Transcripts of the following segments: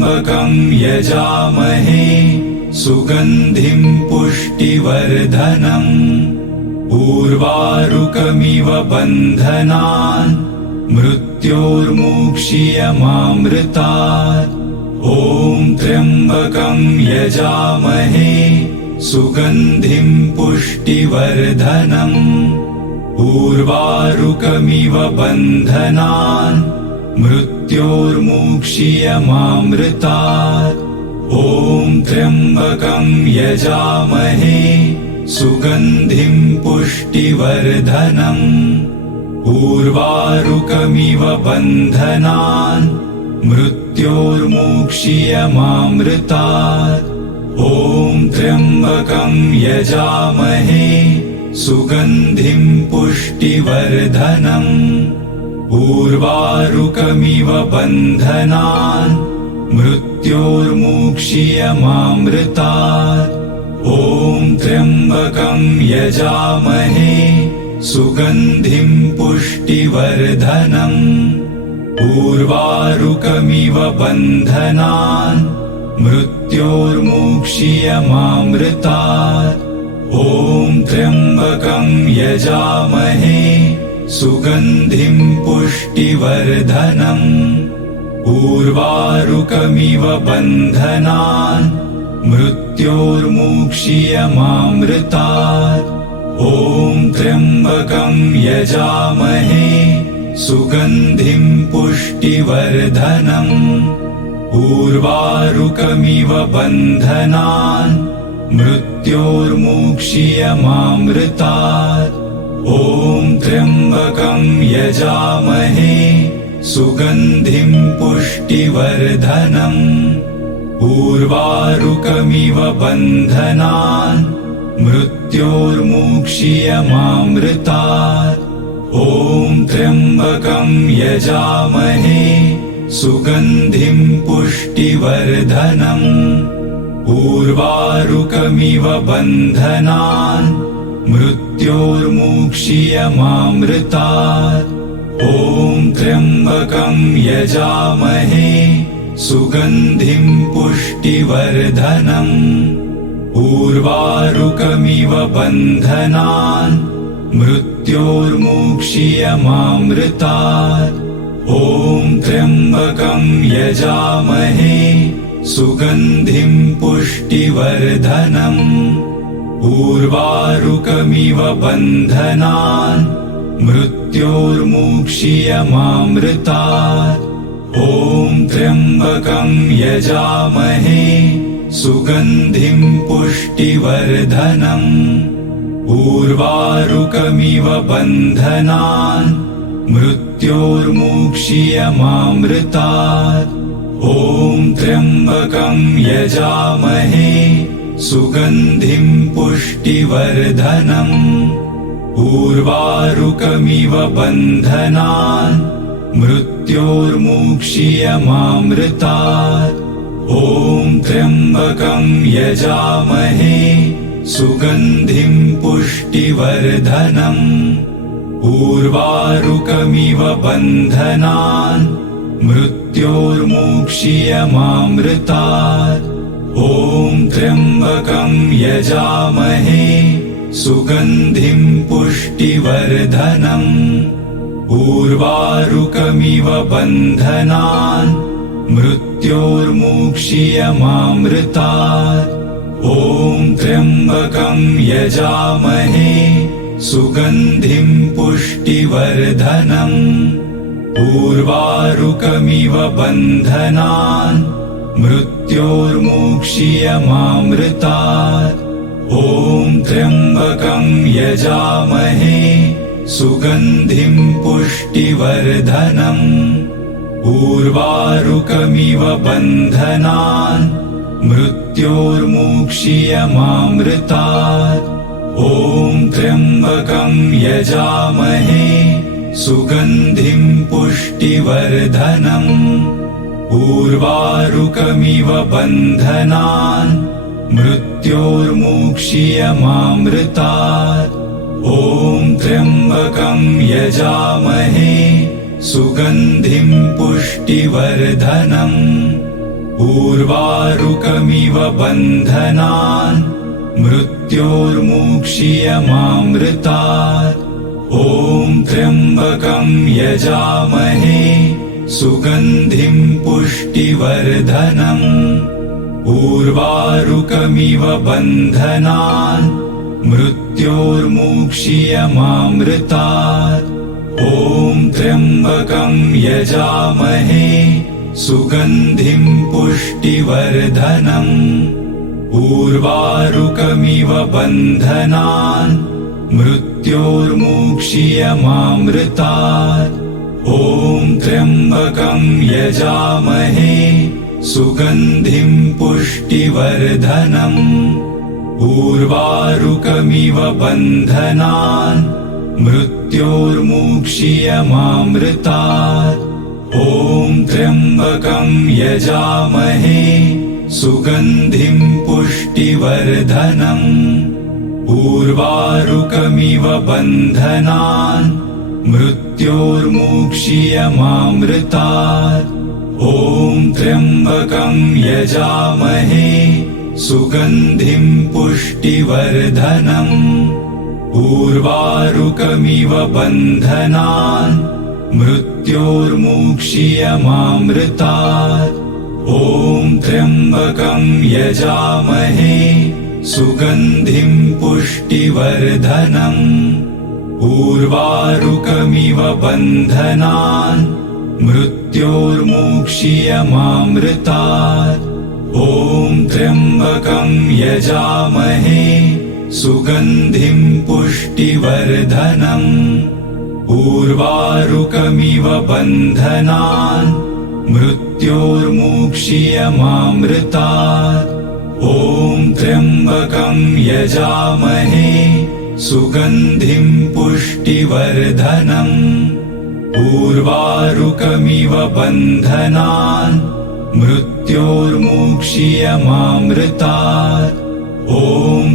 त्र्यम्बकं यजामहे सुगन्धिं पुष्टिवर्धनम् उर्वारुकमिव बन्धनान् मृत्योर्मुक्षीयमामृतात्। ॐ त्र्यम्बकं यजामहे सुगन्धिं पुष्टिवर्धनम् उर्वारुकमिव बन्धनान् मृत्योर्मुक्षीयमामृतात्। ॐ त्र्यम्बकं यजामहे सुगन्धिं पुष्टिवर्धनम् उर्वारुकमिव बन्धनान् मृत्योर्मुक्षीयमामृतात्। ॐ त्र्यम्बकं यजामहे सुगन्धिं पुष्टिवर्धनम् उर्वारुकमिव बन्धनान् मृत्योर्मुक्षीयमामृतात्। ॐ त्र्यम्बकं यजामहे सुगन्धिं पुष्टिवर्धनम् उर्वारुकमिव बन्धनान् मृत्योर्मुक्षीयमामृतात्। ॐ त्र्यम्बकं यजामहे सुगन्धिं पुष्टिवर्धनम् उर्वारुकमिव बन्धनान् मृत्योर्मुक्षीयमामृतात्। ॐ त्र्यम्बकं यजामहे सुगन्धिं पुष्टिवर्धनम् उर्वारुकमिव बन्धनान् मृत्योर्मुक्षीयमामृतात्। ॐ त्र्यम्बकं यजामहे सुगन्धिं पुष्टिवर्धनम् उर्वारुकमिव बन्धनान् मृत्योर्मुक्षीयमामृतात्। ॐ त्र्यम्बकं यजामहे सुगन्धिं पुष्टिवर्धनम् उर्वारुकमिव बन्धनान् मृत्योर्मुक्षीयमामृतात्। ॐ त्र्यम्बकं यजामहे सुगन्धिं पुष्टिवर्धनम् उर्वारुकमिव बन्धनान् मृत्योर्मुक्षीयमामृतात्। ॐ त्र्यम्बकं यजामहे सुगन्धिं पुष्टिवर्धनम् उर्वारुकमिव बन्धनान् मृत्योर्मुक्षीयमामृतात्। ॐ त्र्यम्बकं यजामहे सुगन्धिं पुष्टिवर्धनम् उर्वारुकमिव बन्धनान् मृत्योर्मुक्षीयमामृतात्। ॐ त्र्यम्बकं यजामहे सुगन्धिं पुष्टिवर्धनम् उर्वारुकमिव बन्धनान् मृत्योर्मुक्षीयमामृतात्। ॐ त्र्यम्बकं यजामहे सुगन्धिं पुष्टिवर्धनम् उर्वारुकमिव बन्धनान् मृत्योर्मुक्षीयमामृतात्। ॐ त्र्यम्बकं यजामहे सुगन्धिं पुष्टिवर्धनम् उर्वारुकमिव बन्धनान् मृत्योर्मुक्षीयमामृतात्। ॐ त्र्यम्बकं यजामहे सुगन्धिं पुष्टिवर्धनम् उर्वारुकमिव बन्धनान् मृत्योर्मुक्षीयमामृतात्। ॐ त्र्यम्बकं यजामहे सुगन्धिं पुष्टिवर्धनम् उर्वारुकमिव बन्धनान् मृत्योर्मुक्षीयमामृतात्। ॐ त्र्यम्बकं यजामहे सुगन्धिं पुष्टिवर्धनम् उर्वारुकमिव बन्धनान् मृत्योर्मुक्षीयमामृतात्। ॐ त्र्यम्बकं यजामहे सुगन्धिं पुष्टिवर्धनम् उर्वारुकमिव बन्धनान् मृत्योर्मुक्षीयमामृतात्। ॐ त्र्यम्बकं यजामहे सुगन्धिं पुष्टिवर्धनम्। उर्वारुकमिव बन्धनान् मृत्योर्मुक्षीयमामृतात्। ॐ त्र्यम्बकं यजामहे सुगन्धिं पुष्टिवर्धनम्। उर्वारुकमिव बन्धनान् मृत्योर्मुक्षीयमामृतात्। ॐ त्र्यम्बकं यजामहे सुगन्धिं पुष्टिवर्धनम्। उर्वारुकमिव बन्धनान् मृत्योर्मुक्षीयमामृतात्। ॐ त्र्यम्बकं यजामहे सुगन्धिं पुष्टिवर्धनम्। उर्वारुकमिव बन्धनान् मृत्योर्मुक्षीयमामृतात्। ॐ त्र्यम्बकं यजामहे सुगन्धिं पुष्टिवर्धनम्। उर्वारुकमिव बन्धनान् मृत्योर्मुक्षीयमामृतात्। ॐ त्र्यम्बकं यजामहे सुगन्धिं पुष्टिवर्धनम्। उर्वारुकमिव बन्धनान् मृत्योर्मुक्षीयमामृतात्। ॐ त्र्यम्बकं यजामहे सुगन्धिं पुष्टिवर्धनम्। उर्वारुकमिव बन्धनान् मृत्योर्मुक्षीयमामृतात्। ॐ त्र्यम्बकं यजामहे सुगन्धिं पुष्टिवर्धनम्। उर्वारुकमिव बन्धनान् मृत्योर्मुक्षीयमामृतात्। ॐ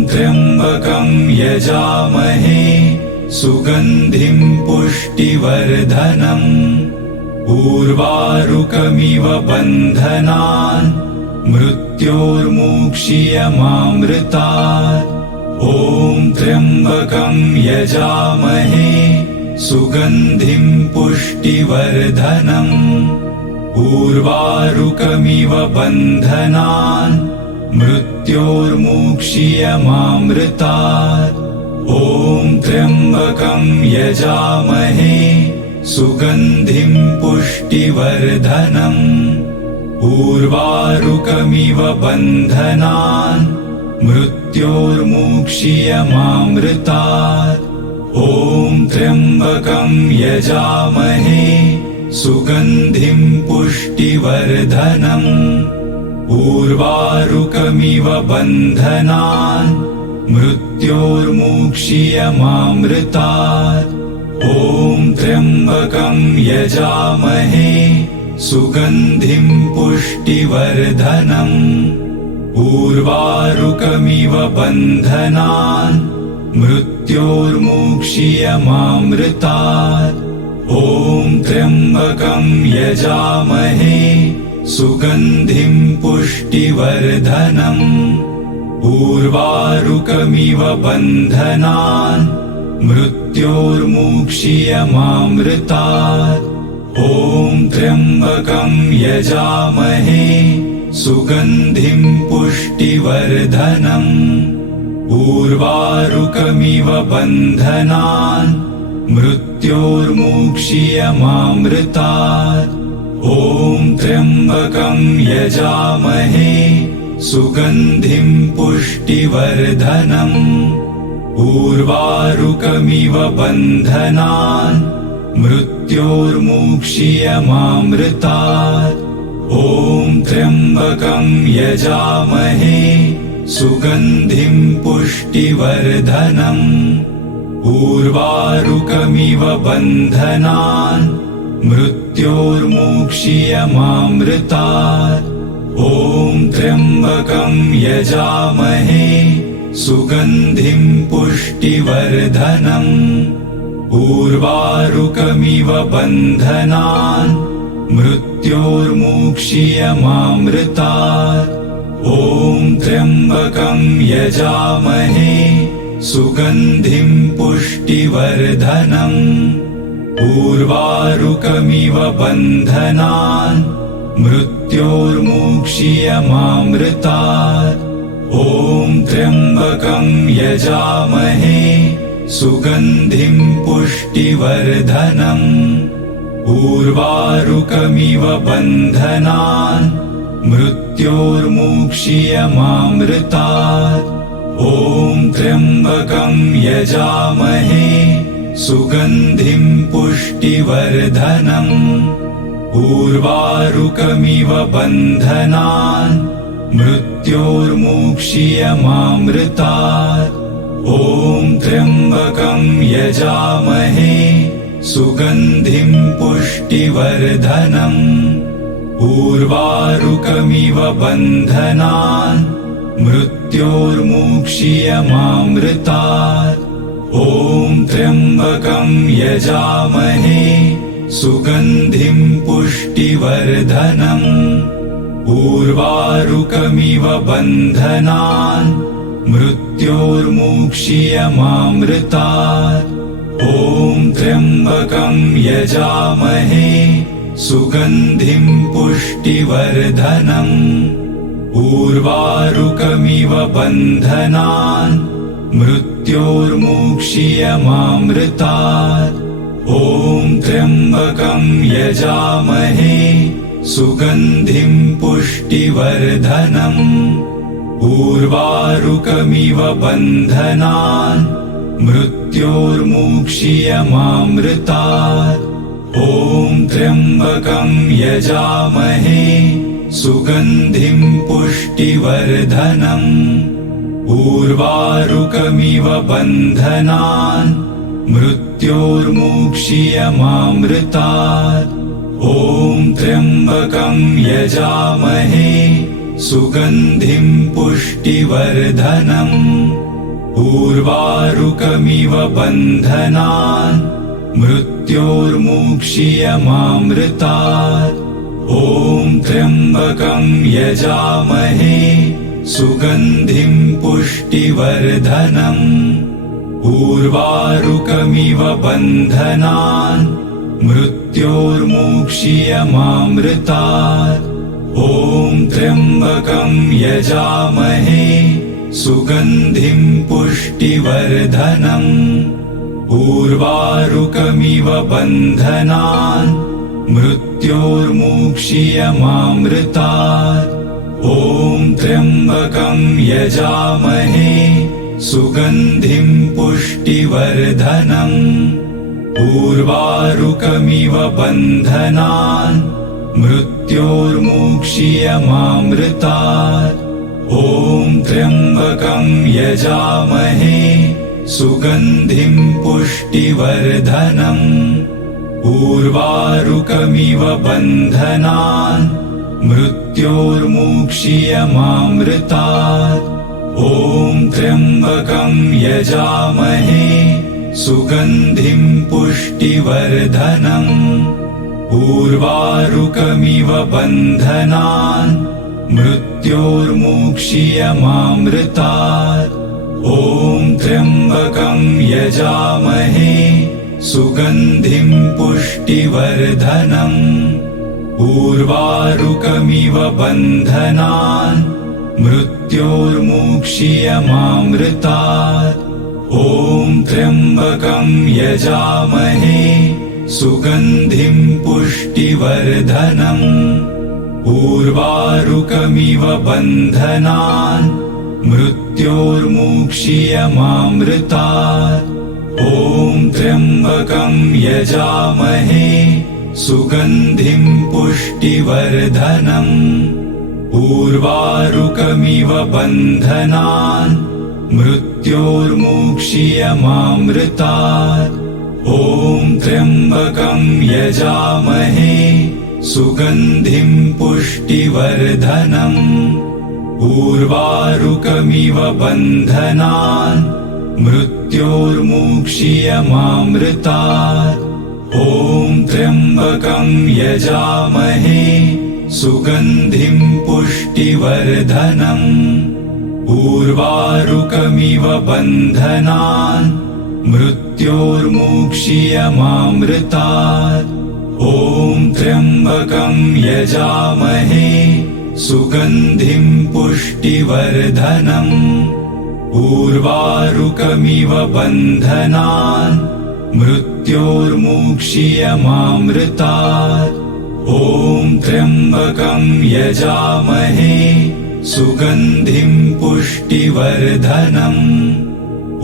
त्र्यम्बकं यजामहे सुगन्धिं पुष्टिवर्धनम्। उर्वारुकमिव बन्धनान् मृत्योर्मुक्षीयमामृतात्। ॐ त्र्यम्बकं यजामहे सुगन्धिं पुष्टिवर्धनम्। उर्वारुकमिव बन्धनान् मृत्योर्मुक्षीयमामृतात्। ॐ त्र्यम्बकं यजामहे सुगन्धिं पुष्टिवर्धनम्। उर्वारुकमिव बन्धनान् मृत्योर्मुक्षीयमामृतात्। ॐ त्र्यम्बकं यजामहे सुगन्धिं पुष्टिवर्धनम्। उर्वारुकमिव बन्धनान् मृत्योर्मुक्षीयमामृतात्। ॐ त्र्यम्बकं यजामहे सुगन्धिं पुष्टिवर्धनम्। उर्वारुकमिव बन्धनान् मृत्योर्मुक्षीयमामृतात्। ॐ त्र्यम्बकं यजामहे सुगन्धिं पुष्टिवर्धनम्। उर्वारुकमिव बन्धनान् मृत्योर्मुक्षीयमामृतात्। ॐ त्र्यम्बकं यजामहे सुगन्धिं पुष्टिवर्धनम्। उर्वारुकमिव बन्धनान् मृत्योर्मुक्षीयमामृतात्। ॐ त्र्यम्बकं यजामहे सुगन्धिं पुष्टिवर्धनम्। उर्वारुकमिव बन्धनान् मृत्योर्मुक्षीयमामृतात्। ॐ त्र्यम्बकं यजामहे सुगन्धिं पुष्टिवर्धनम्। उर्वारुकमिव बन्धनान् मृत्योर्मुक्षीयमामृतात्। ॐ त्र्यम्बकं यजामहे सुगन्धिं पुष्टिवर्धनम्। उर्वारुकमिव बन्धनान् मृत्योर्मुक्षीयमामृतात्। ॐ त्र्यम्बकं यजामहे सुगन्धिं पुष्टिवर्धनम्। उर्वारुकमिव बन्धनान् मृत्योर्मुक्षीयमामृतात्। ॐ त्र्यम्बकं यजामहे सुगन्धिं पुष्टिवर्धनम्। उर्वारुकमिव बन्धनान् मृत्योर्मुक्षीयमामृतात्। ॐ त्र्यम्बकं यजामहे सुगन्धिं पुष्टिवर्धनम्। उर्वारुकमिव बन्धनान् मृत्योर्मुक्षीयमामृतात्। ॐ त्र्यम्बकं यजामहे सुगन्धिं पुष्टिवर्धनम्। उर्वारुकमिव बन्धनान् मृत्योर्मुक्षीयमामृतात्। ॐ त्र्यम्बकं यजामहे सुगन्धिं पुष्टिवर्धनम्। उर्वारुकमिव बन्धनान् मृत्योर्मुक्षीयमामृतात्। ॐ त्र्यम्बकं यजामहे सुगन्धिं पुष्टिवर्धनम्। उर्वारुकमिव बन्धनान् मृत्योर्मुक्षीयमामृतात्। ॐ त्र्यम्बकं यजामहे सुगन्धिं पुष्टिवर्धनम्। उर्वारुकमिव बन्धनान् मृत्योर्मुक्षीयमामृतात्। ॐ त्र्यम्बकं यजामहे सुगन्धिं पुष्टिवर्धनम्। उर्वारुकमिव बन्धनान् मृत्योर्मुक्षीयमामृतात्। ॐ त्र्यम्बकं यजामहे सुगन्धिं पुष्टिवर्धनम्। उर्वारुकमिव बन्धनान् मृत्योर्मुक्षीयमामृतात्। ॐ त्र्यम्बकं यजामहे सुगन्धिं पुष्टिवर्धनम्। उर्वारुकमिव बन्धनान् मृत्योर्मुक्षीयमामृतात्। ॐ त्र्यम्बकं यजामहे सुगन्धिं पुष्टिवर्धनम्। उर्वारुकमिव बन्धनान् मृत्योर्मुक्षीयमामृतात्। ॐ त्र्यम्बकं यजामहे सुगन्धिं पुष्टिवर्धनम्। उर्वारुकमिव बन्धनान् मृत्योर्मुक्षीयमामृतात्। ॐ त्र्यम्बकं यजामहे सुगन्धिं पुष्टिवर्धनम्। उर्वारुकमिव बन्धनान् मृत्योर्मुक्षीयमामृतात्। ॐ त्र्यम्बकं यजामहे सुगन्धिं पुष्टिवर्धनम्। उर्वारुकमिव बन्धनान् मृत्योर्मुक्षीयमामृतात्। ॐ त्र्यम्बकं यजामहे सुगन्धिं पुष्टिवर्धनम्। उर्वारुकमिव बन्धनान् मृत्योर्मुक्षीयमामृतात्। ॐ त्र्यम्बकं यजामहे सुगन्धिं पुष्टिवर्धनम्। उर्वारुकमिव बन्धनान् मृत्योर्मुक्षीयमामृतात्। ॐ त्र्यम्बकं यजामहे सुगन्धिं पुष्टिवर्धनम्। उर्वारुकमिव बन्धनान् मृत्योर्मुक्षीयमामृतात्। ॐ त्र्यम्बकं यजामहे सुगन्धिं पुष्टिवर्धनम्। उर्वारुकमिव बन्धनान् मृत्योर्मुक्षीयमामृतात्। ॐ त्र्यम्बकं यजामहे सुगन्धिं पुष्टिवर्धनम् उर्वारुकमिव बन्धनान् मृत्योर्मुक्षीयमामृतात् ॐ त्र्यम्बकं यजामहे सुगन्धिं पुष्टिवर्धनम् उर्वारुकमिव बन्धनान् मृत्योर्मुक्षीयमामृतात् ॐ त्र्यम्बकं यजामहे सुगन्धिं पुष्टिवर्धनम्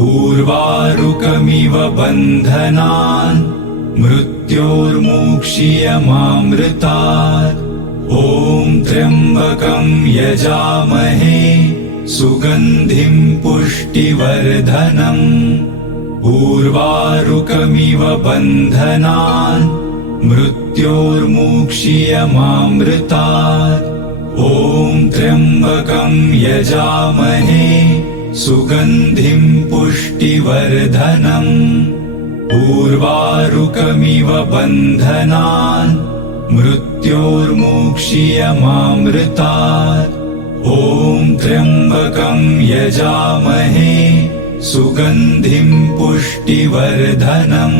उर्वारुकमिव बन्धनान् मृत्योर्मुक्षीयमामृतात् ॐ त्र्यम्बकं यजामहे सुगन्धिं पुष्टिवर्धनम् उर्वारुकमिव बन्धनान् मृत्योर्मुक्षीयमामृतात् ॐ त्र्यम्बकं यजामहे सुगन्धिं पुष्टिवर्धनम् उर्वारुकमिव बन्धनान् मृत्योर्मुक्षीयमामृतात् ॐ त्र्यम्बकं यजामहे सुगन्धिं पुष्टिवर्धनम्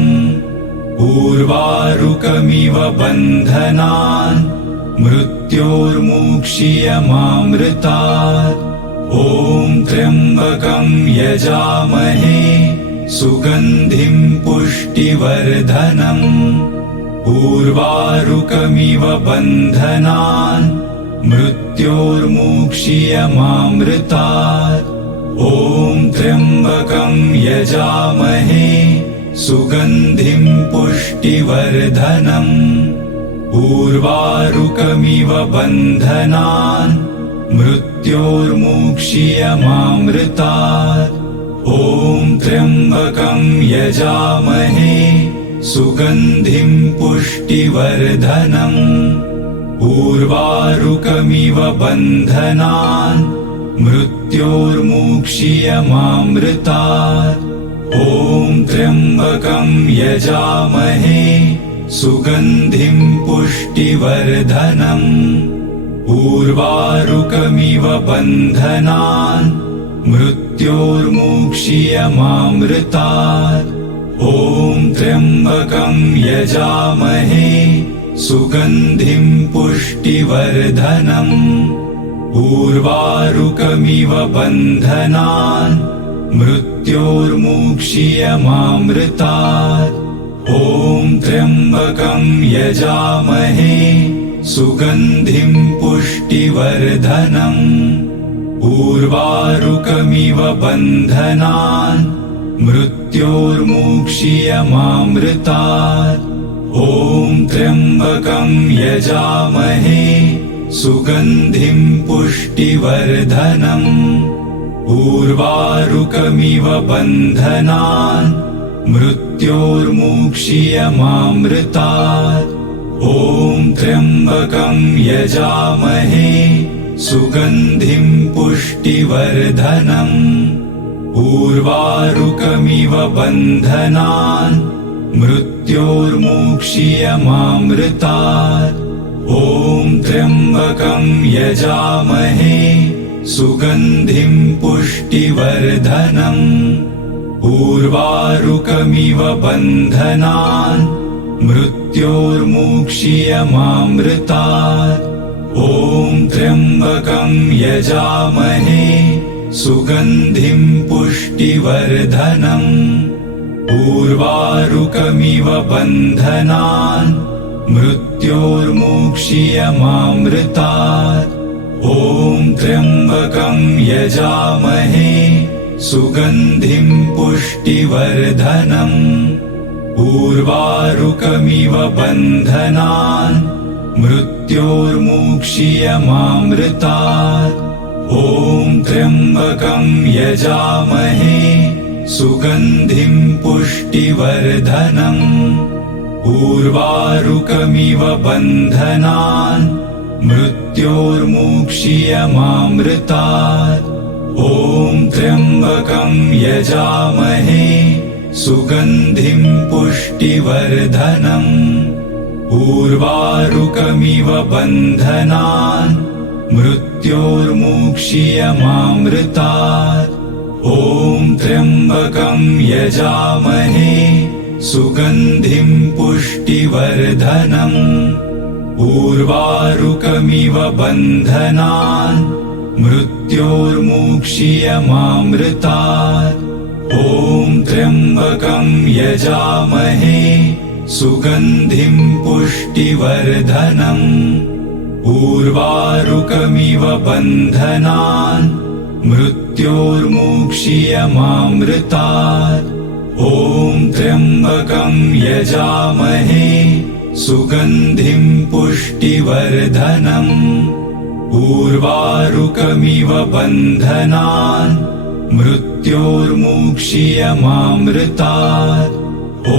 उर्वारुकमिव बन्धनान् मृत्योर्मुक्षीयमामृतात् ॐ त्र्यम्बकं यजामहे सुगन्धिं पुष्टिवर्धनम् उर्वारुकमिव बन्धनान् मृत्योर्मुक्षीयमामृतात् ॐ त्र्यम्बकं यजामहे सुगन्धिं पुष्टिवर्धनम् उर्वारुकमिव बन्धनान् मृत्योर्मुक्षीयमामृतात् ॐ त्र्यम्बकं यजामहे सुगन्धिं पुष्टिवर्धनम् उर्वारुकमिव बन्धनान् मृत्योर्मुक्षीयमामृतात् ॐ त्र्यम्बकं यजामहे सुगन्धिं पुष्टिवर्धनम् उर्वारुकमिव बन्धनान् मृत्योर्मुक्षीयमामृतात् ॐ त्र्यम्बकं यजामहे सुगन्धिं पुष्टिवर्धनम् उर्वारुकमिव बन्धनान् मृत्योर्मुक्षीयमामृतात् ॐ त्र्यम्बकं यजामहे सुगन्धिं पुष्टिवर्धनम् उर्वारुकमिव बन्धनान् मृत्योर्मुक्षीयमामृतात् ॐ त्र्यम्बकं यजामहे सुगन्धिं पुष्टिवर्धनम् उर्वारुकमिव बन्धनान् मृत्योर्मुक्षीयमामृतात् ॐ त्र्यम्बकं यजामहे सुगन्धिं पुष्टिवर्धनम् उर्वारुकमिव बन्धनान् मृत्योर्मुक्षीयमामृतात् ॐ त्र्यम्बकं यजामहे सुगन्धिं पुष्टिवर्धनम् उर्वारुकमिव बन्धनान् मृत्योर्मुक्षीयमामृतात् ॐ त्र्यम्बकं यजामहे सुगन्धिं पुष्टिवर्धनम् उर्वारुकमिव बन्धनान् मृत्योर्मुक्षीयमामृतात् ॐ त्र्यम्बकं यजामहे सुगन्धिं पुष्टिवर्धनम् उर्वारुकमिव बन्धनान् मृत्योर्मुक्षीयमामृतात् ॐ त्र्यम्बकं यजामहे सुगन्धिं पुष्टिवर्धनम् उर्वारुकमिव बन्धनान् मृत्योर्मुक्षीयमामृतात् ॐ त्र्यम्बकं यजामहे सुगन्धिं पुष्टिवर्धनम् उर्वारुकमिव बन्धनान् मृत्योर्मुक्षीयमामृतात् ॐ त्र्यम्बकं यजामहे सुगन्धिं पुष्टिवर्धनम् उर्वारुकमिव बन्धनान् मृत्योर्मुक्षीयमामृतात् ॐ त्र्यम्बकं यजामहे सुगन्धिं पुष्टिवर्धनम् उर्वारुकमिव बन्धनान् मृत्योर्मुक्षीयमामृतात् ॐ त्र्यम्बकं यजामहे सुगन्धिं पुष्टिवर्धनम् उर्वारुकमिव बन्धनान् मृत्योर्मुक्षीयमामृतात् ॐ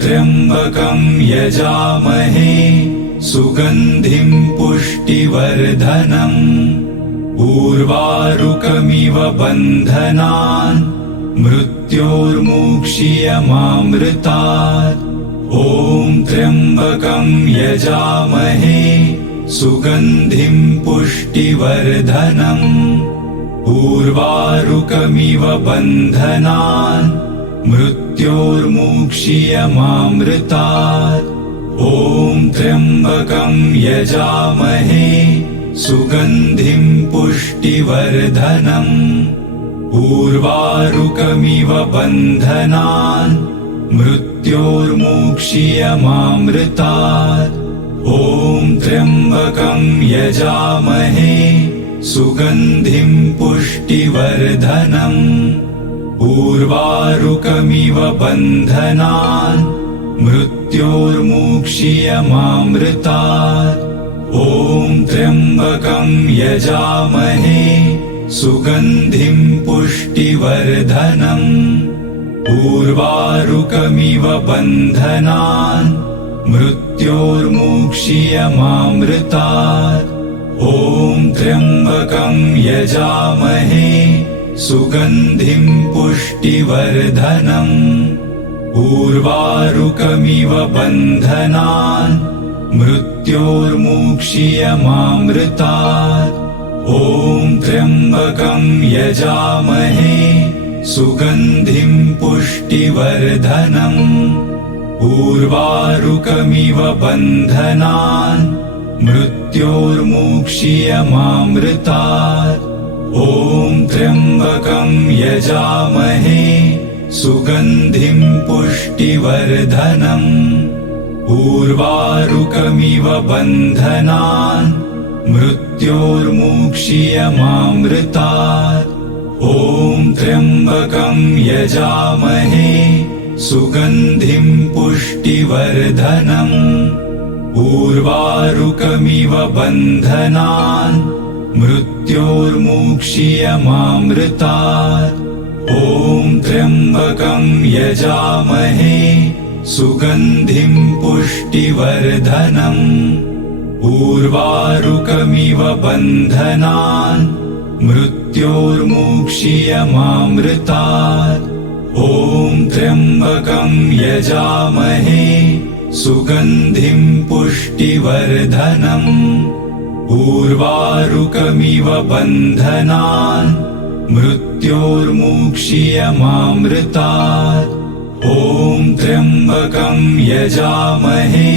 त्र्यम्बकं यजामहे सुगन्धिं पुष्टिवर्धनम् उर्वारुकमिव बन्धनान् मृत्योर्मुक्षीयमामृतात् ॐ त्र्यम्बकं यजामहे सुगन्धिं पुष्टिवर्धनम् उर्वारुकमिव बन्धनान् मृत्योर्मुक्षीयमामृतात् ॐ त्र्यम्बकं यजामहे सुगन्धिं पुष्टिवर्धनम् उर्वारुकमिव बन्धनान् मृत्योर्मुक्षीयमामृतात् ॐ त्र्यम्बकं यजामहे सुगन्धिं पुष्टिवर्धनम् उर्वारुकमिव बन्धनान् मृत्योर्मुक्षीयमामृतात् ॐ त्र्यम्बकं यजामहे सुगन्धिं पुष्टिवर्धनम् उर्वारुकमिव बन्धनान् मृत्योर्मुक्षीयमामृतात् ॐ त्र्यम्बकं यजामहे सुगन्धिं पुष्टिवर्धनम् उर्वारुकमिव बन्धनान् मृत्योर्मुक्षीयमामृतात् ॐ त्र्यम्बकं यजामहे सुगन्धिं पुष्टिवर्धनम् उर्वारुकमिव बन्धनान् मृत्योर्मुक्षीयमामृतात् ॐ त्र्यम्बकं यजामहे सुगन्धिं पुष्टिवर्धनम् उर्वारुकमिव बन्धनान् मृत्योर्मुक्षीयमामृतात् ॐ त्र्यम्बकं यजामहे सुगन्धिं पुष्टिवर्धनम् उर्वारुकमिव बन्धनान् मृत्योर्मुक्षीयमामृतात् ॐ त्र्यम्बकं यजामहे सुगन्धिं पुष्टिवर्धनम् उर्वारुकमिव बन्धनान् मृत्योर्मुक्षीयमामृतात् ॐ त्र्यम्बकं यजामहे सुगन्धिं पुष्टिवर्धनम् उर्वारुकमिव बन्धनान् मृत्योर्मुक्षीयमामृतात् ॐ त्र्यम्बकं यजामहे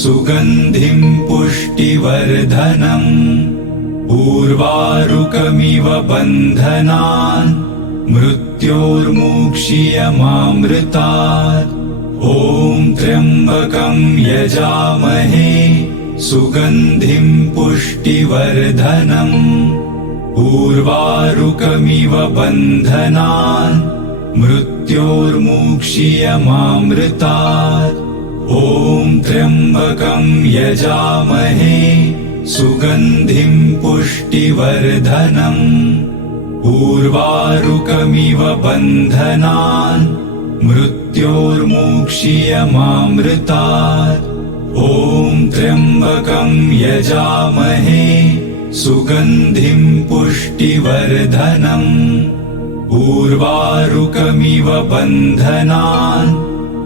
सुगन्धिं पुष्टिवर्धनम् उर्वारुकमिव बन्धनान् मृत्योर्मुक्षीयमामृतात् ॐ त्र्यम्बकं यजामहे सुगन्धिं पुष्टिवर्धनम् उर्वारुकमिव बन्धनान् मृत्योर्मुक्षीयमामृतात् ॐ त्र्यम्बकं यजामहे सुगन्धिं पुष्टिवर्धनम् उर्वारुकमिव बन्धनान् मृत्योर्मुक्षीयमामृतात् ॐ त्र्यम्बकं यजामहे सुगन्धिं पुष्टिवर्धनम् उर्वारुकमिव बन्धनान्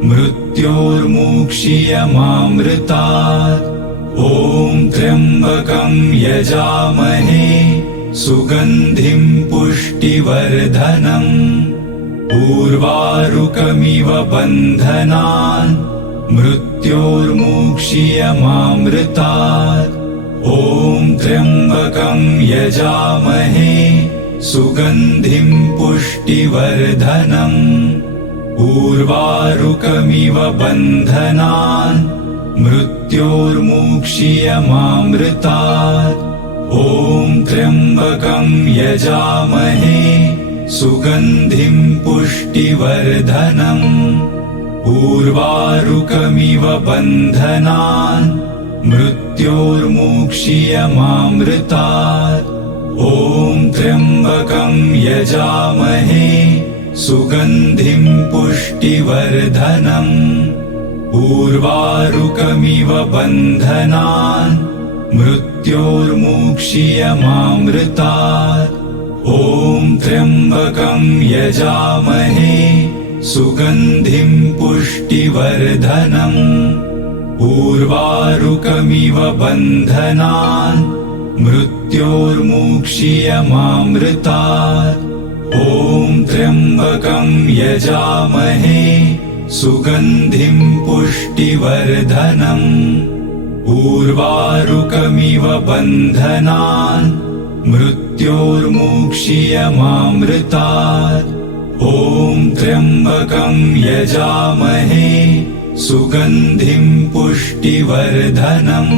मृत्योर्मुक्षीयमामृतात्। ॐ त्र्यम्बकं यजामहे सुगन्धिं पुष्टिवर्धनम्। उर्वारुकमिव बन्धनान् मृत्योर्मुक्षीयमामृतात्। ॐ त्र्यम्बकं यजामहे सुगन्धिं पुष्टिवर्धनम्। उर्वारुकमिव बन्धनान् मृत्योर्मुक्षीयमामृतात्। ॐ त्र्यम्बकं यजामहे सुगन्धिं पुष्टिवर्धनम्। उर्वारुकमिव बन्धनान् मृत्योर्मुक्षीयमामृतात्। ॐ त्र्यम्बकं यजामहे सुगन्धिं पुष्टिवर्धनम्। उर्वारुकमिव बन्धनान् मृत्योर्मुक्षीयमामृतात्। ॐ त्र्यम्बकं यजामहे सुगन्धिं पुष्टिवर्धनम्। उर्वारुकमिव बन्धनान् मृत्योर्मुक्षीयमामृतात्। ॐ त्र्यम्बकं यजामहे सुगन्धिं पुष्टिवर्धनम्। उर्वारुकमिव बन्धनान् मृत्योर्मुक्षीयमामृतात्। ॐ त्र्यम्बकं यजामहे सुगन्धिं पुष्टिवर्धनम्।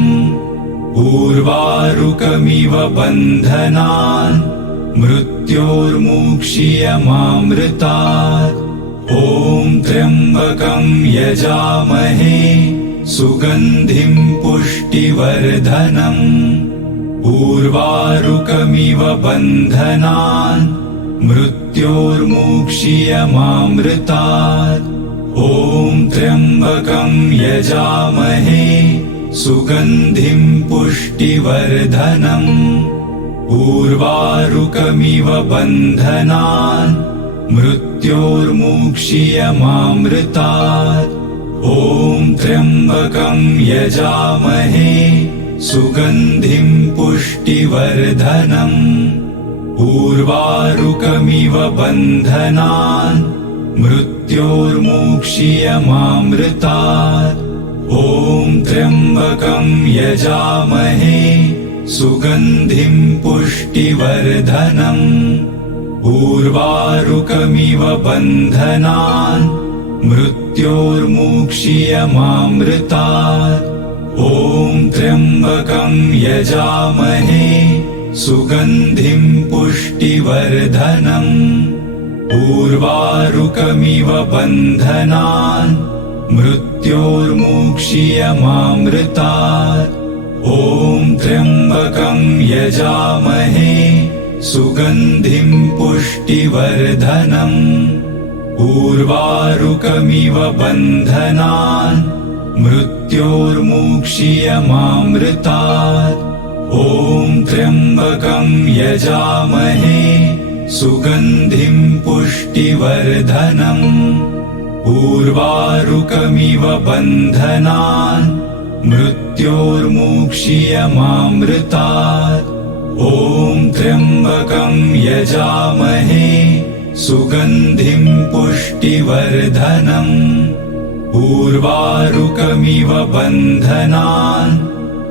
उर्वारुकमिव बन्धनान् मृत्योर्मुक्षीयमामृतात्। ॐ त्र्यम्बकं यजामहे सुगन्धिं पुष्टिवर्धनम्। उर्वारुकमिव बन्धनान् मृत्योर्मुक्षीयमामृतात्। ॐ त्र्यम्बकं यजामहे सुगन्धिं पुष्टिवर्धनम्। उर्वारुकमिव बन्धनान् मृत्योर्मुक्षीयमामृतात्। ॐ त्र्यम्बकं यजामहे सुगन्धिं पुष्टिवर्धनम्। उर्वारुकमिव बन्धनान् मृत्योर्मुक्षीयमामृतात्। ॐ त्र्यम्बकं यजामहे सुगन्धिं पुष्टिवर्धनम्। उर्वारुकमिव बन्धनान् मृत्योर्मुक्षीयमामृतात्। ॐ त्र्यम्बकं यजामहे सुगन्धिं पुष्टिवर्धनम्। उर्वारुकमिव बन्धनान् मृत्योर्मुक्षीयमामृतात्। ॐ त्र्यम्बकं यजामहे सुगन्धिं पुष्टिवर्धनम्। उर्वारुकमिव बन्धनान् मृत्योर्मुक्षीयमामृतात्। ॐ त्र्यम्बकं यजामहे सुगन्धिं पुष्टिवर्धनम्। उर्वारुकमिव बन्धनान् मृत्योर्मुक्षीयमामृतात्। ॐ त्र्यम्बकं यजामहे सुगन्धिं पुष्टिवर्धनम्। उर्वारुकमिव बन्धनान्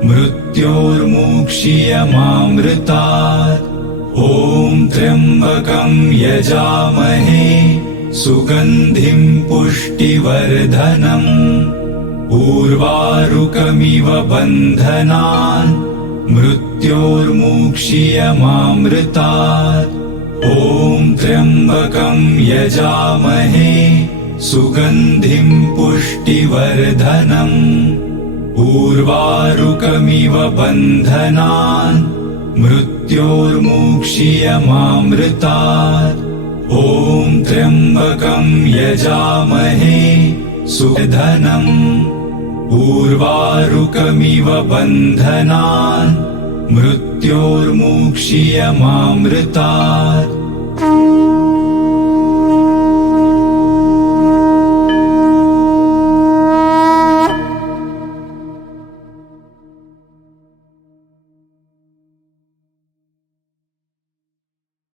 मृत्योर्मुक्षीयमामृतात्। ॐ त्र्यम्बकं यजामहे सुगन्धिं पुष्टिवर्धनम्। उर्वारुकमिव बन्धनान् मृत्योर्मुक्षीयमामृतात्। ॐ त्र्यम्बकं यजामहे सुगन्धिं पुष्टिवर्धनम्। उर्वारुकमिव बन्धनान् मृत्योर्मुक्षीयमामृतात्। ॐ त्र्यम्बकं यजामहे सुगन्धिं उर्वारुकमिव बन्धनान् मृत्योर्मुक्षीयमामृतात्।